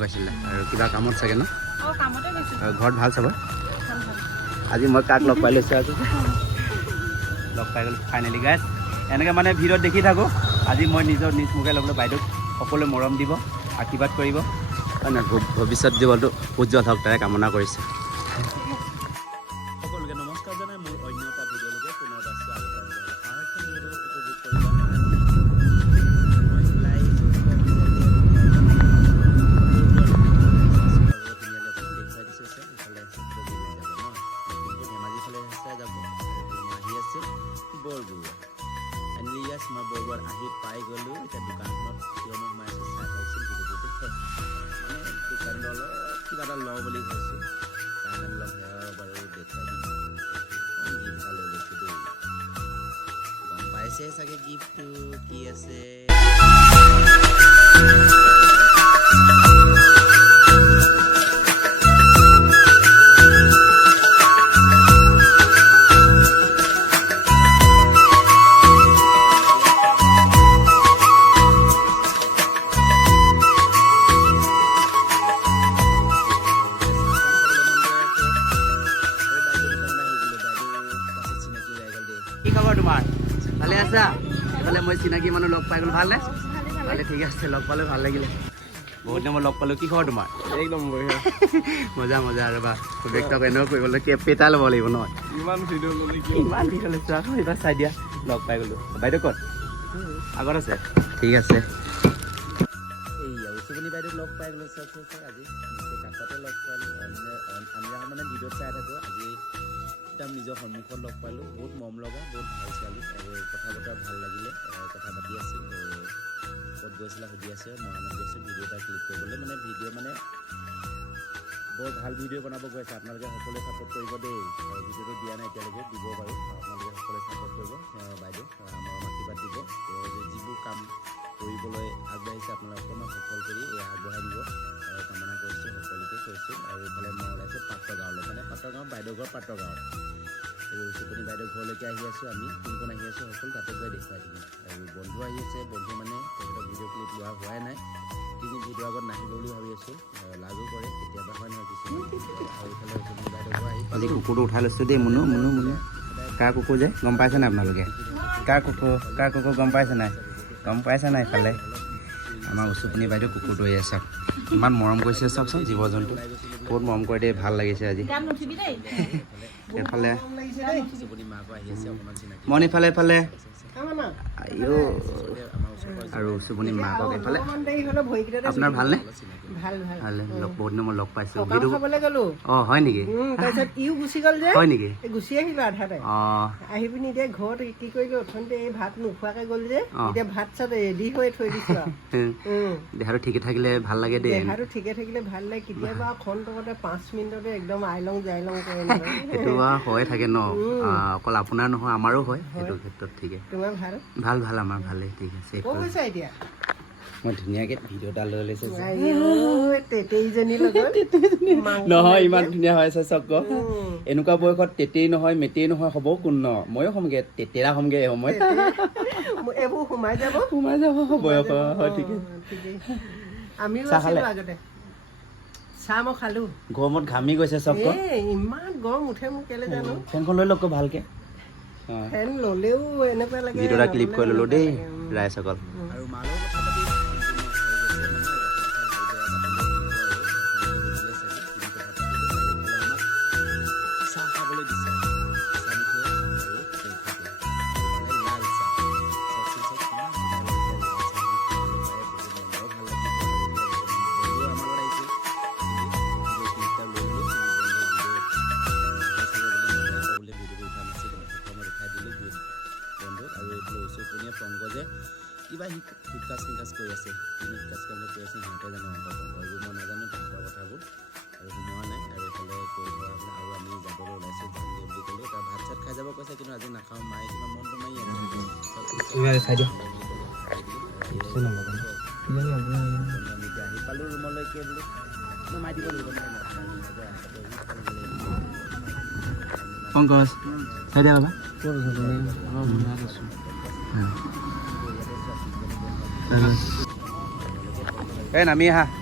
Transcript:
গৈছিলে আৰু কিবা কামত চাগে ন? ঘৰত ভালো চাব ভালো ভালো। আজি মই কাক লগ পাই লৈছোঁ আজি? লগ পাই গ'লোঁ ফাইনেলি গাইজ এনেকৈ মানে ভিডিঅ'ত দেখি থাকোঁ। আজি মই নিজৰ নিজ মুখে ল'বলৈ বাইদেউক সকলোৱে মৰম দিব আশীৰ্বাদ কৰিব। হয় নহয়? ভৱিষ্যত জীৱনটো উজ্জ্বল হওক তাৰে কামনা কৰিছোঁ। সকলোকে নমস্কাৰ জনাই মোৰ অন্য এটা ভিডিঅ'লৈকে পুনৰ ইয়াছ আহি পাই গ'লোঁ। এতিয়া দোকানখনত কিয়নো সোমাই আছোঁ, চাই ভিডিঅ'টো শেষ মানে দোকানত অলপ কিবা এটা লওঁ বুলি ভাবিছোঁ। কাৰণে অলপ বাৰু দেখুৱাই দিম গিফ্ট লৈ লৈছোঁ দেই। গম পাইছে চাগে গিফ্টটো, কি আছে? কি খবৰ তোমাৰ? ভালে আছা? এইফালে মই চিনাকি মানুহ লগ পাই গ'লো ভালনে? ভালে ঠিক আছে লগ পালে ভালো লাগিলে। বহুত দিন মই লগ পালোঁ কি খবৰ তোমাৰ? একদম বঢ়িয়া। মজা মজা আৰু বা প্ৰজেক্টক এনেও কৰিবলৈ কেপ এটা ল'ব লাগিব নহয়? ইমান ভিডিঅ' ল'লি কি ইমান ভিডিঅ' লৈছোঁ আকৌ এইবাৰ চাই দিয়া লগ পাই গ'লোঁ। বাইদেউ ক'ত? আগত আছে? ঠিক আছে। উচুকনি বাইদেউক লগ পাই গ'লোঁ চাওক আজি। কাষতে লগ পালোঁ আমি মানে ভিডিঅ'ত চাই থাকোঁ। একদম নিজৰ সন্মুখত লগ পালোঁ বহুত মৰম লগা বহুত ভাল ছোৱালী। আৰু কথা বতৰা ভাল লাগিলে কথা পাতি আছোঁ। এ, ক'ত গৈছিলা সুধি আছে মৰাণত গৈছোঁ ভিডিঅ' এটা ক্লিক কৰিবলৈ। মানে ভিডিঅ' মানে বৰ ভাল ভিডিঅ' বনাব গৈ আছে আপোনালোকে সকলোৱে ছাপোৰ্ট কৰিব দেই। ভিডিঅ'টো দিয়া নাই এতিয়ালৈকে দিব বাৰু। আপোনালোকে সকলোৱে ছাপোৰ্ট কৰিব। বাইদেউ আহ, মৰম আশীৰ্বাদ দিব। যিবোৰ কাম কৰিবলৈ আগবাঢ়িছে আপোনালোকে অকণমান সফল কৰি এয়া আগবঢ়াই আৰু কামনা কৰিছোঁ সকলোকে কৈছোঁ। আৰু ইফালে মই ওলাইছোঁ পাত্ৰ গাঁৱলৈ মানে পাত্ৰ গাঁও বাইদেউ ঘৰ পাত্ৰ গাঁৱত আৰু চুকনি বাইদেউ ঘৰলৈকে আহি আছোঁ আমি। কোন আহি আছোঁ সকলো তাতে গৈ দেখুৱাই থাকিম আৰু বন্ধু আহি আছে বন্ধু মানে তেখেতৰ ভিডিঅ' ক্লিপ লোৱা হোৱাই নাই। তিনি ভিডিঅ' আগত নাহিব বুলি ভাবি আছোঁ আহ, লাজো কৰে কেতিয়াবা হয় নহয় কিছুমান। আৰু ইফালে চুকনি বাইদেউ আহি আজি কুকুৰটো উঠাই লৈছোঁ দেই মুনু মুনু মুনু। কাৰ কুকুৰ যে গম পাইছে নাই আপোনালোকে? কাৰ কুকুৰ কাৰ কুকুৰ গম পাইছে নাই? গম পাইছে নাই ইফালে আমাৰ উচুপনি বাইদেউ কুকুৰটো এয়া চাওক ইমান মৰম কৰিছে চাওকচোন জীৱ জন্তু বহুত মৰম কৰে দেই ভালো লাগিছে আজি। এইফালে। মন ইফালে ইফালে আইঅ আৰু চুবনি মাকক এইফালে। আপোনাৰ ভালনে? ভাল ভাল। ভালে লগ বহুত দিনৰ মই লগ পাইছোঁ। সকাম সেইটো খাবলৈ গ'লো। অঁ হয় নেকি? উম, তাৰপিছত ইও গুচি গ'ল যে। হয় নেকি? এই গুচি আহিলো আধাতে। অঁ। আহি পিনি এতিয়া ঘৰত কি কৰিলো অথনিতে এই ভাত নোখোৱাকে গ'ল যে। অ। এতিয়া ভাত চাত ৰেডি হৈ থৈ দিছো আৰু। উম, দেহাটো ঠিকে থাকিলে ভাল লাগে দেই। দেহাটো ঠিকে থাকিলে ভাল লাগে। কেতিয়াবা খন্তকতে পাঁচ মিনিটতে একদম আইলং জাইলং কৰে নহয়। সেইটো আৰু হৈয়ে থাকে ন? অকল আপোনাৰ নহয় আমাৰো হয়। সেইটো ক্ষেত্ৰত ঠিকে। তোমাৰ ভাল? ভাল ভাল আমাৰ ভালেই ঠিক আছে এতিয়া? মই ধুনীয়াকৈ ভিডিঅ' এটা লৈ লৈছোঁ নহয় ইমান। ধুনীয়া হৈ আছে চক এনেকুৱা বয়সত তেতেই নহয় মেটেই নহয় হ'ব কোন ন? ময়ো হ'মগৈ তেতেৰা হ'মগৈ এই সময়ত। এইবোৰ সোমাই যাব? সোমাই যাব বয়স হয় ঠিকে। আমিও আগতে। চাহ মই খালো। গৰমত ঘামি গৈছে এ ইমান গৰম উঠে মোক কেলে জানো? ফেনখন লৈ লওক ভালকৈ। ফেন ললেও এনেকুৱা লাগে ভিডিঅ' এটা ক্লিপ কৰি ল'লোঁ দেই। ৰাইজসকল আৰু মালৰ কিবা শিকাচ নিকাচ কৰি আছে কিনো শিকাচ কাজ কৰি আছে সিহঁতে জানে পংক এইবোৰ মই নাজানো তাহাঁতৰ কথাবোৰ আৰু সোমোৱা নাই আৰু এইফালে কৈ আপোনাৰ আৰু আমি যাবলৈ ওলাইছোঁ যামগৈ বুলি ক'লোঁ তাৰ ভাত চাত খাই যাব কৈছে কিন্তু আজি নাখাওঁ মায়ে কিবা মনটো মাৰি আমি এতিয়া আহি পালোঁ ৰুমলৈকে বোলো নমাই দিব লাগিব পংকজ চাই দিয়া বাবা Ven a mi.